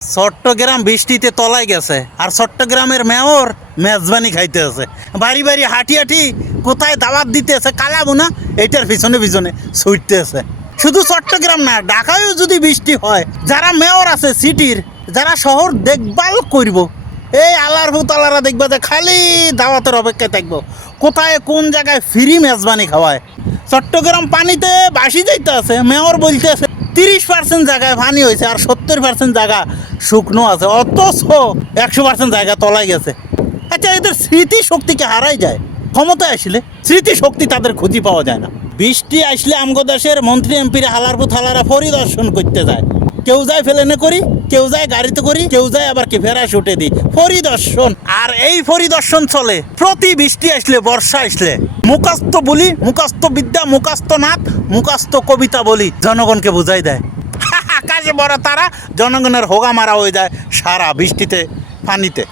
চট্টগ্রাম বৃষ্টিতে তলায় গেছে আর চট্টগ্রামের মেয়র মেজবানি খাইতে আছে, বাড়ি বাড়ি হাঁটি হাঁটি কোথায় দাওয়াত দিতে আছে কালাবুনা এইটার পিছনে পিছনে ছুটতে আছে। শুধু চট্টগ্রাম না, ঢাকায়ও যদি বৃষ্টি হয়, যারা মেয়র আছে সিটির, যারা শহর দেখভাল করব, এই আলার ভূতালারা দেখবা যে খালি দাওয়াতের অপেক্ষায় থাকবো কোথায় কোন জায়গায় ফ্রি মেজবানি খাওয়ায়। চট্টগ্রাম পানিতে ভাসি যাইতে আছে, মেয়র বলতে আছে 30% জায়গায় পানি হয়েছে আর 70% জায়গা শুকনো আছে, অথচ 100% জায়গা তলায় গেছে। আচ্ছা, এদের স্মৃতি শক্তিকে হারাই যায়। ক্ষমতায় আসলে স্মৃতি শক্তি তাদের খুঁজে পাওয়া যায় না। বৃষ্টি আসলে আমগো দেশের মন্ত্রী এমপিরা হালারপুর থালারা পরিদর্শন করতে যায়। কেউ যায় ফেলেনে করি, কেউ যায় গাড়িতে করি, কেউ যায় আবার কি ফেরা শুটে দিই, পরিদর্শন। আর এই পরিদর্শন চলে প্রতি বৃষ্টি আসলে, বর্ষা আসলে। মুখস্থ বলি, মুখস্থ বিদ্যা, মুখস্থ নাথ, মুখস্থ কবিতা বলি জনগণকে বুঝাই দেয়। আকাশে বড় তারা, জনগণের হোগা মারা হয়ে যায় সারা বৃষ্টিতে পানিতে।